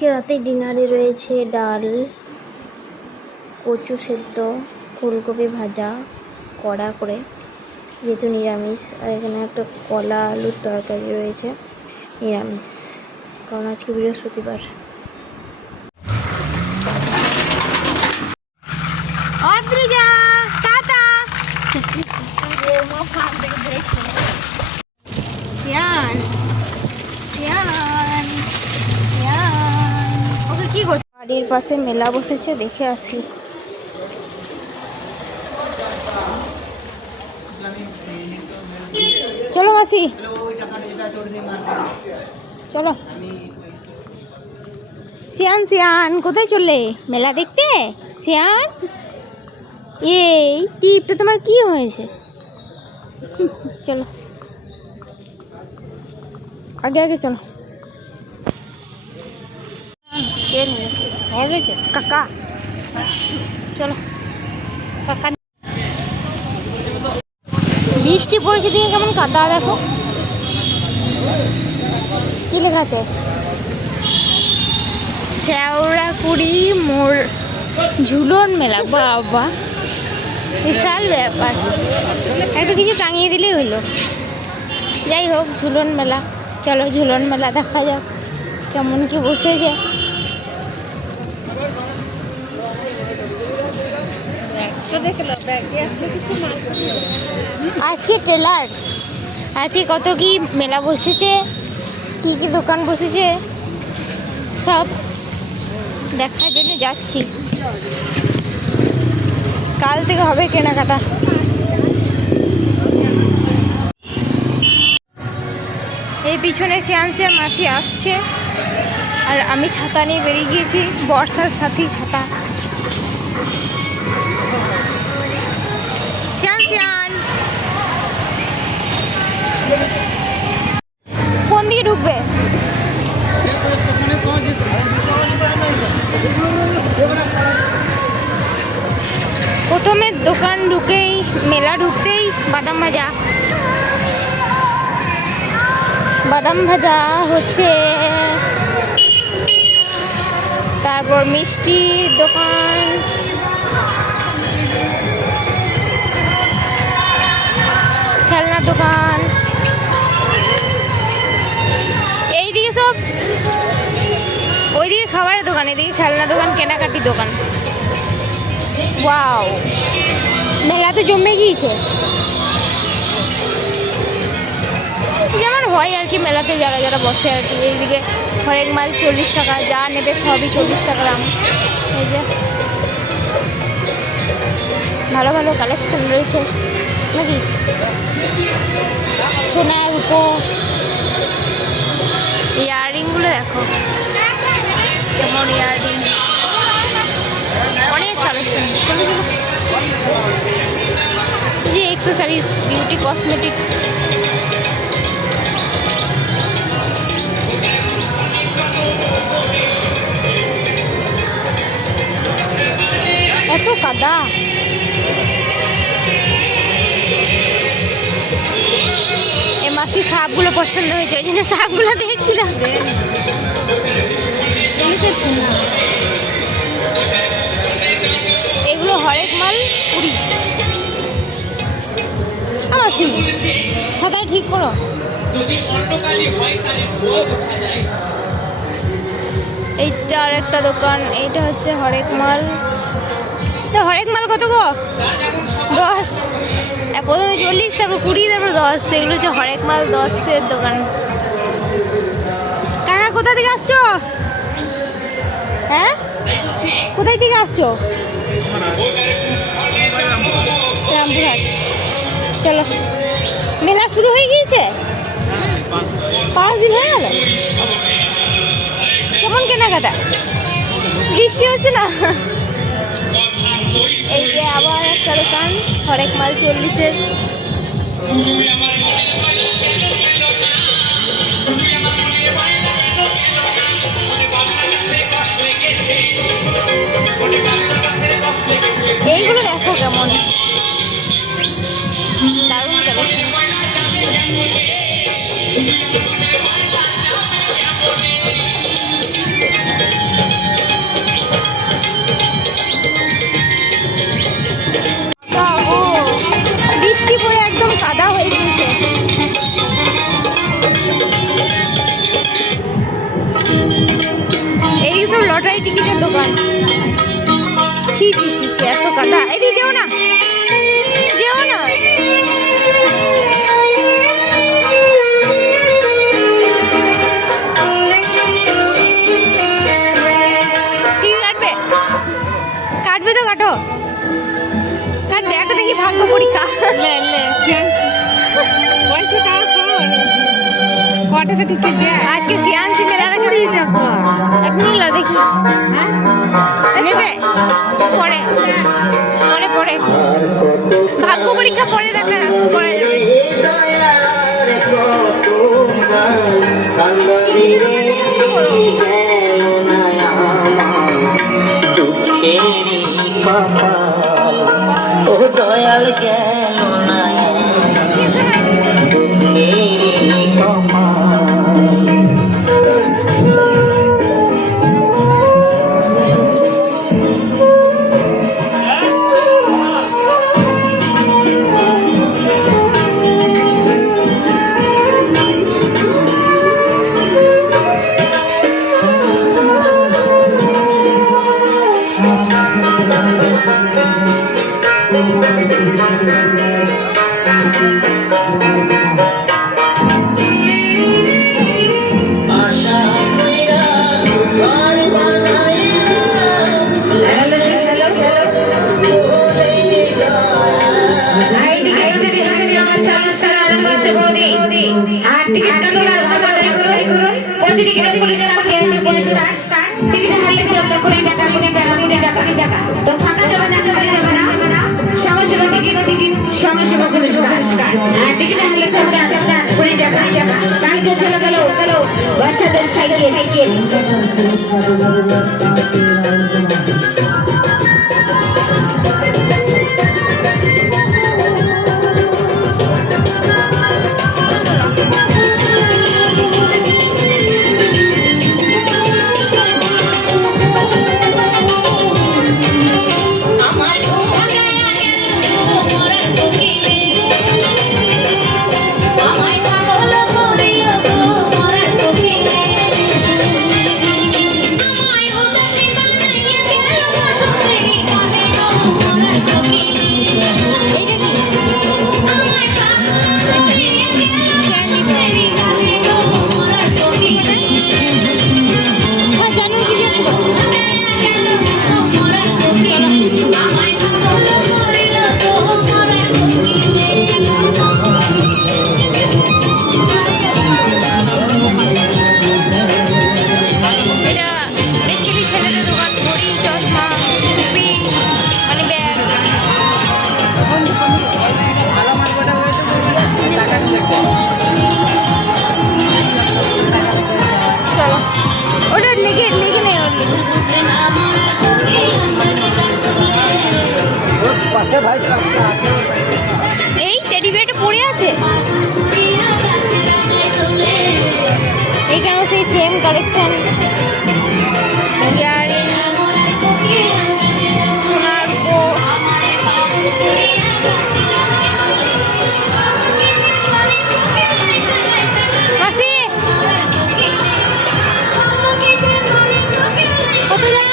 আজকে রাতে ডিনারে রয়েছে ডাল, কচু সেদ্ধ, ফুলকপি ভাজা কড়া করে, যেহেতু নিরামিষ। আর এখানে একটা কলা আলুর তরকারি রয়েছে, নিরামিষ, কারণ আজকে বৃহস্পতিবার। বাড়ির পাশে মেলা বসেছে, দেখে আসি। চলো মাসি, চলো। সিয়ান সিয়ান কোথায় চললে? মেলা দেখতে? সিয়ান, এই টিপটা তোমার কি হয়েছে? চলো আগে আগে চলো। কে হয়েছে? কাকা, চলো। কাকা, বৃষ্টি পড়েছে, দিয়ে কেমন কাদা, দেখো কি লেখা আছে, শ্যাওড়াকুড়ি মোড় ঝুলন মেলা। বাবা, বিশাল ব্যাপার, একটা কিছু টাঙিয়ে দিলেই হইলো। যাই হোক, ঝুলন মেলা, চলো ঝুলন মেলা দেখা যাক কেমন কি বসেছে। আজকে ট্রেলার, আজকে কত কি মেলা বসেছে, কি কি দোকান বসেছে, সব দেখার জন্য যাচ্ছি। কাল থেকে হবে কেনাকাটা। এই পিছনে সিয়ান মাসি আসছে, আর আমি ছাতা নিয়ে বেরিয়ে গিয়েছি, বর্ষার সাথেই ছাতা। সিয়ান কোন দিকে ঢুকবে? প্রথমে দোকান ঢুকেই, মেলা ঢুকতেই বাদাম ভাজা। বাদাম ভাজা হচ্ছে, তারপর মিষ্টি দোকান, খেলনা দোকান, এইদিকে সব, ওইদিকে খাবারের দোকান, এদিকে খেলনা দোকান, কেনাকাটির দোকান। ওয়াও, মেলা তো জমে গিয়েছে, যেমন হয় আর কি মেলাতে যারা যারা বসে আর কি। এইদিকে হরেক মাল 40 টাকা, যা নেবে সবই 40 টাকা দাম। এই যে ভালো ভালো কালেকশন রয়েছে নাকি, সোনার উপর ইয়াররিংগুলো দেখো কেমন ইয়াররিং, অনেক কালেকশন। চলো চলো, এই যে এক্সেসরিজ, বিউটি কসমেটিক্স, এত কাদা। এ মাসি সাপগুলো পছন্দ হয়েছে, ওই জন্য সাপগুলো দেখছিলাম। এগুলো হরেক মাল 20। মাসি ছাতা ঠিক করো। এইটা আর একটা দোকান, এইটা হচ্ছে হরেক মাল। হরেক মাল কত গো? 10, প্রথমে 40, তারপর 20, তারপর 10। এগুলো হচ্ছে হরেক মাল 10-এর দোকান। কাকা কোথা থেকে আসছো? হ্যাঁ, কোথায় থেকে আসছো? রামপুরহাট। চলো, মেলা শুরু হয়ে গিয়েছে, 5 দিন হয়ে গেল। কেমন কেনাকাটা? বৃষ্টি হচ্ছে না? এই যে আবার একটা দোকান, হরেক মাল 40-এর। এইগুলো দেখো কেমন দারুণ কালেকশন। লটারি টিকিটের দোকান। ছি ছি ছি ছি, এত কাদা। এদিকে যেও না, যেও না। টিকিট কাটবে? কাটবে তো কাটো, কাটবে। একটা দেখি ভাগ্য পরীক্ষা। আজকে সিয়ান্সি মেলা দেখে নিল, দেখি নেবে পরে, পরে পরে ভাগ্য পরীক্ষা পরে দেখা করা যাবে। দয়াল গেল না বাচ্চাদের সাইকেল এই টেডি বিয়ারটা পড়ে আছে এখানেও সেই সেম কালেকশন ইয়ারিং সোনার মাসি কত দাম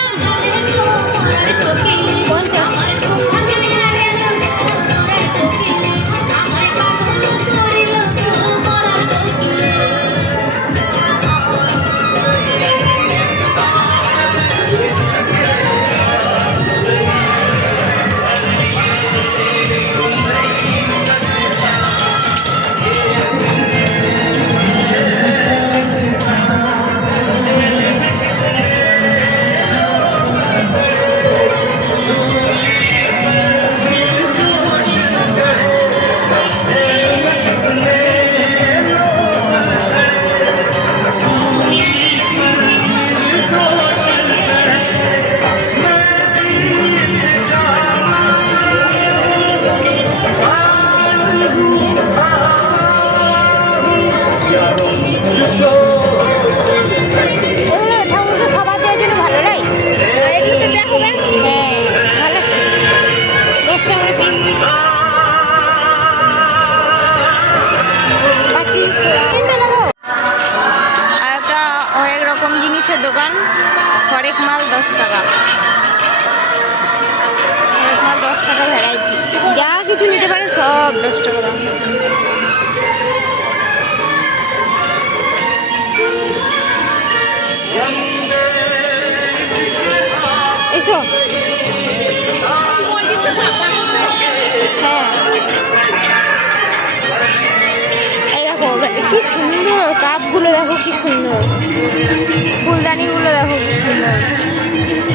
50 দোকান হরেক মাল 10 টাকা, হরেক মাল 10 টাকা ভ্যারাইটি, যা কিছু নিতে পারে সব 10 টাকা দাম। এসো, হ্যাঁ এই দেখো কি সুন্দর কাপগুলো, দেখো কি সুন্দর, ফুলদানিগুলো দেখো কি সুন্দর।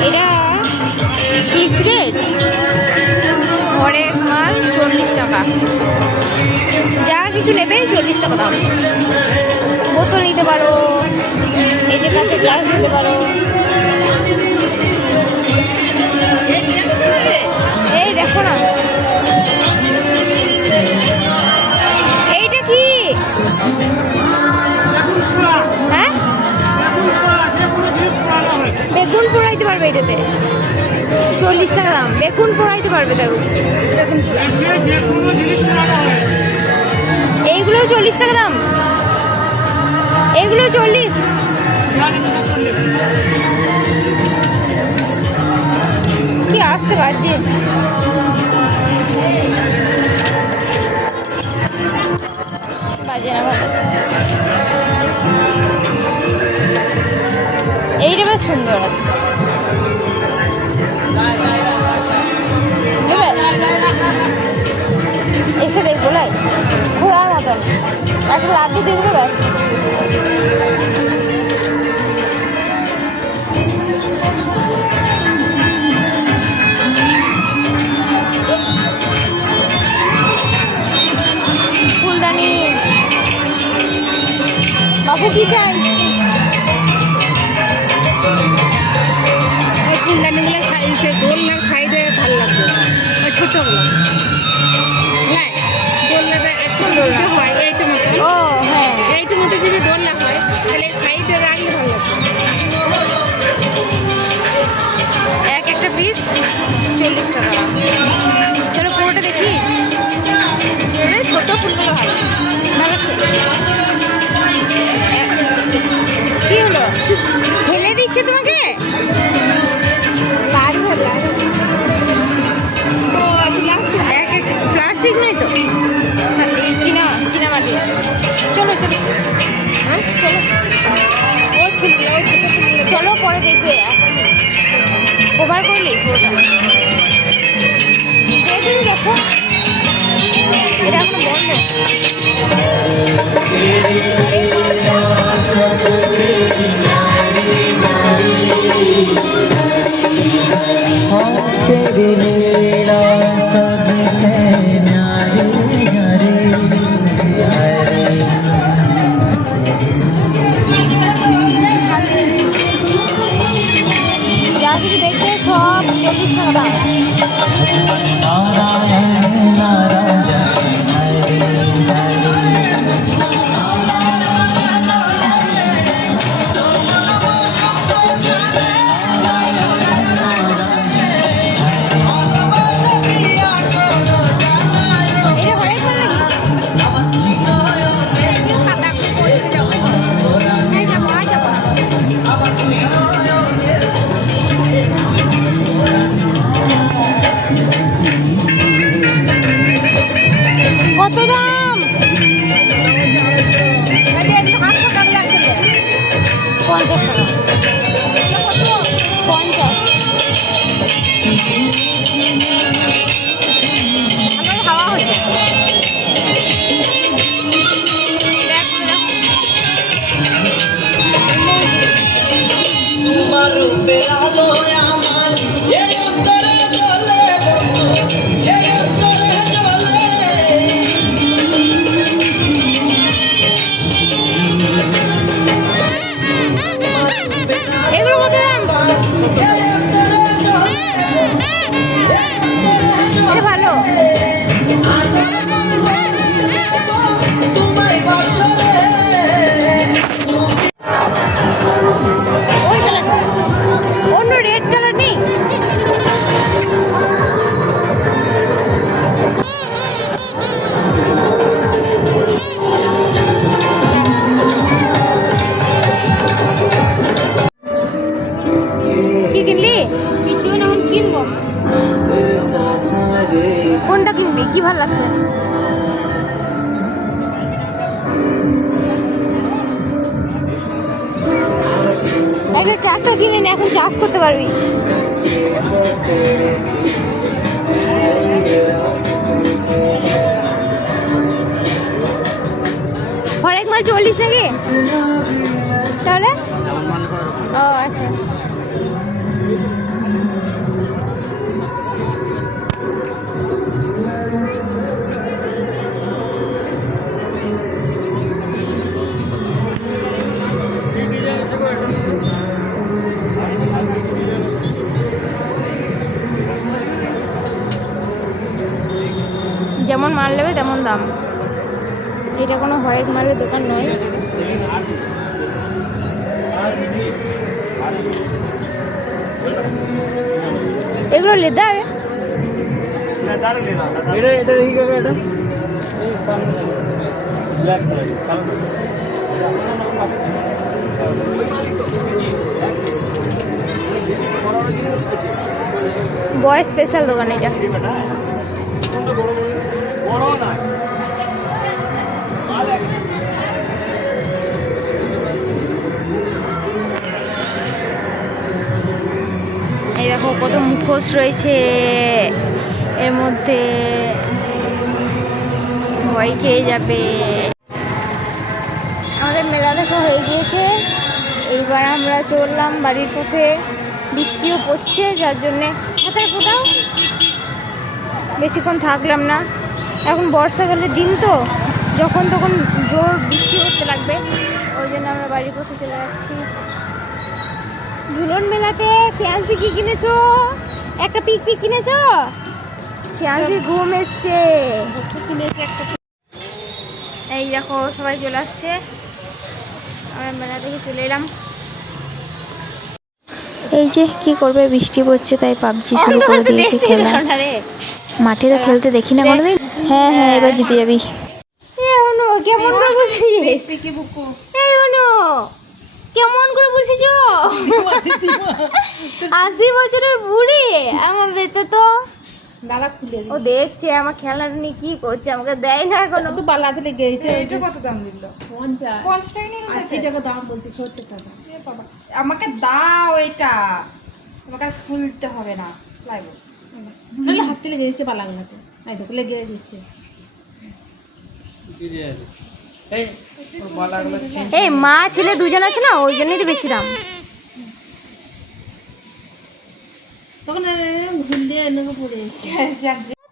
এটা ফিক্স রেট, হরেক মাল 40 টাকা, যা কিছু নেবে 40 টাকা দাম। বোতল নিতে পারো, এই যে কাছে গ্লাস নিতে পারো। এই দেখো না, এইটা কি? হ্যাঁ, বেগুন পোড়াইতে পারবে এটাতে, 40 টাকা দাম। বেগুন পোড়াইতে পারবে, তাই বলছি। এইগুলো 40 টাকা দাম, এইগুলো 40। কি আসতে বাজে, বাজে না ভালো। এইটা বেশ সুন্দর আছে, এসে দেখবো লাই ঘোরার মতন, একটা লাড্ডু দেখবে ব্যাস। ফুলদানি, বাবু কি চাই? ফুলদানিগুলো সে দোলনার সাইডে ভালো লাগবে, ওই ছোটগুলো দোলনাটা একটু যদি হয় এইটার মতো, ও হ্যাঁ, এইটার মতো যদি দোলনা হয় তাহলে সাইডে রাখলে ভালো লাগবে। একটা পিস 40 টাকা। চলো পুরোটা দেখি, ছোট ফুলগুলো ভালো লাগছে। কি হলো, ফেলে দিচ্ছে তোমাকে? প্লাস্টিক নয় তো, এই চীনা মাটি। চলো চলো, হ্যাঁ চলো, ওই ফুলগুলো, ওই ছোটো ফুলগুলো চলো, পরে দেখবে আসবে কভার করলেই পুরোটা। দেখো এটা এখন বন্ধ। तेरी लीला सबसे न्यारी हरी हरी। যা কিছু দেখবে সব 40 টাকা দাম। नारायण नारायण हरी এটা হরেক মাল নাকি? কত দাম? 50 টাকা। 50। আমার হাওয়া হচ্ছে। দেখ দেখো। তোমার রূপের আলো আমার এই অন্তরে জ্বলে বন্ধু, এই অন্তরে জ্বলে। এগুলো কত দাম? এটা ভালো। ওই কালারটা, অন্য রেড কালার নেই? কিনবি? কি ভালো লাগছে? একটা ট্রাক্টর কিনে নে, এখন চাষ করতে পারবি। হরেক মাল 40 নাকি তাহলে? ও আচ্ছা। যেমন মাল নেবে তেমন দাম। এটা কোনো হরেক মালের দোকান নয়। এগুলো লেদার। এটা দেখি কাকা, এটা এই সামনে ব্ল্যাক কালার বয় স্পেশাল দোকান এটা। বড় না এই দেখো কত মুখোশ রয়েছে এর মধ্যে, ভয় খেয়ে যাবে। আমাদের মেলা দেখা হয়ে গিয়েছে, এইবার আমরা চললাম বাড়ির পথে। বৃষ্টিও পড়ছে, যার জন্যে ছাতায় ফোটাও বেশিক্ষণ থাকলাম না। এখন বর্ষাকালের দিন তো, যখন তখন জোর বৃষ্টি হতে লাগবে, ওই জন্য আমরা বাড়ির পথে চলে যাচ্ছি। ঝুলন মেলাতে শ্রেয়াংশী কি কিনেছো? একটা পিক কিনেছো? শ্রেয়াংশীর ঘুম এসছে। এই দেখো সবাই চলে আসছে, আমরা মেলা থেকে চলে এলাম। এই যে কি করবে, বৃষ্টি পড়ছে তাই পাবজি শুরু করে দিয়েছে খেলা। মাঠে তো খেলতে দেখি না কোনোদিন। হ্যাঁ হ্যাঁ, এবার জিতে যাবি। কেমন করে বুঝেছিস? কেমন করে বুঝেছ? 80 বছরের বুড়ি আমার বেতে তো। ডালা খুলে ও দেখছে আমার খেলাটা নিয়ে কি করছে, আমাকে দেয় না এখনো। তো বালা দিলে গেছে। এটা কত দাম দিল? 50 টাকা নিয়ে 80 টাকা দাম বলতে, 70 টাকা। এ বাবা, আমাকে দাও এটা, আমাকে আর খুলতে হবে না, লাগবে তাহলে হাতে লেগে যাচ্ছে বালাগুলোতে। এই দেখো লেগে যাচ্ছে। এই বালাগুলো এই মা ছেলে দুজন আছে না, ওই জন্যই তো বেশি দাম। তখন ভুল দিয়ে এনেকে পড়ে যাচ্ছে।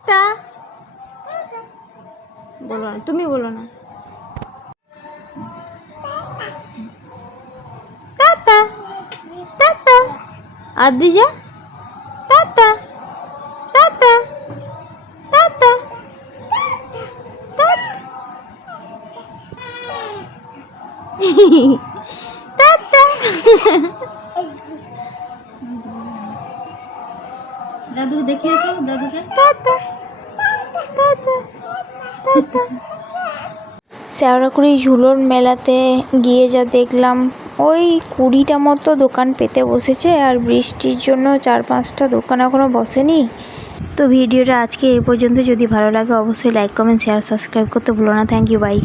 তা বলো না, তুমি বলো না। টাটা টাটা আদি যা, টাটা টাটা টাটা টাটা। দাদুকে দেখে এসো, দাদুকে। শেওড়াকুড়ি ঝুলন মেলাতে গিয়ে যা দেখলাম, ওই 20টা মতো দোকান পেতে বসেছে, আর বৃষ্টির জন্য 4-5টা দোকান এখনও বসেনি। তো ভিডিওটা আজকে এই পর্যন্ত। যদি ভালো লাগে অবশ্যই লাইক, কমেন্ট, শেয়ার, সাবস্ক্রাইব করতে ভুলো না। Thank you, by.